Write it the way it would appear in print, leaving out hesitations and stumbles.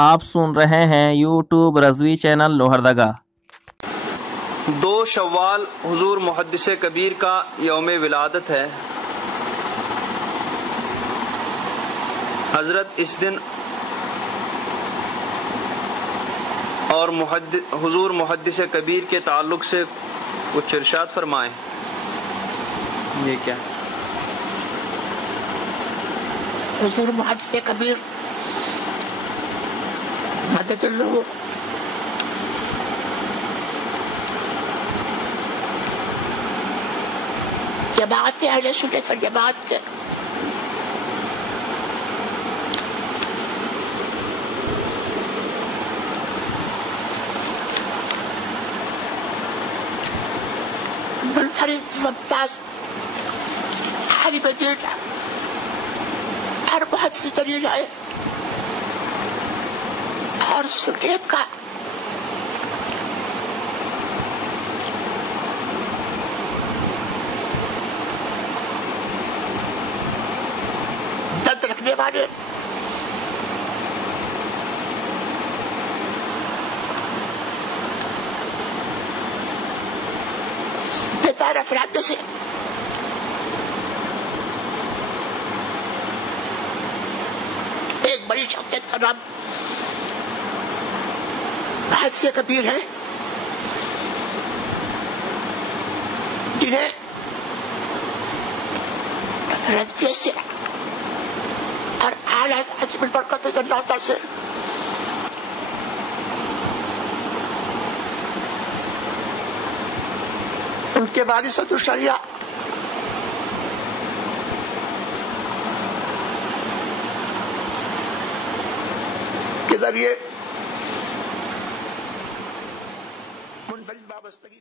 آپ سن رہے ہیں یوٹیوب رضوی چینل لوہردگا۔ 2 شوال حضور محدث کبیر کا یوم ولادت ہے۔ حضرت اس دن اور حضور محدث کبیر کے تعلق سے کچھ ارشاد فرمائیں۔ یہ کیا؟ حضور محدث کبیر مدد اللہ جماعت اہل سنت والجماعت کے منفرد ممتاز عالم دین، ہر محدث دلیل ہے، ہر سنت کا دند رکھنے والے، بیدار افراد سے ایک بڑی شخصیت کا نام محدث کبیر ہے، جنہیں رضویت سے اور اعلیٰ عظیم البرکت اللہ تعالی سے ان کے والد الشریعہ کے ذریعے منفرد وابستگی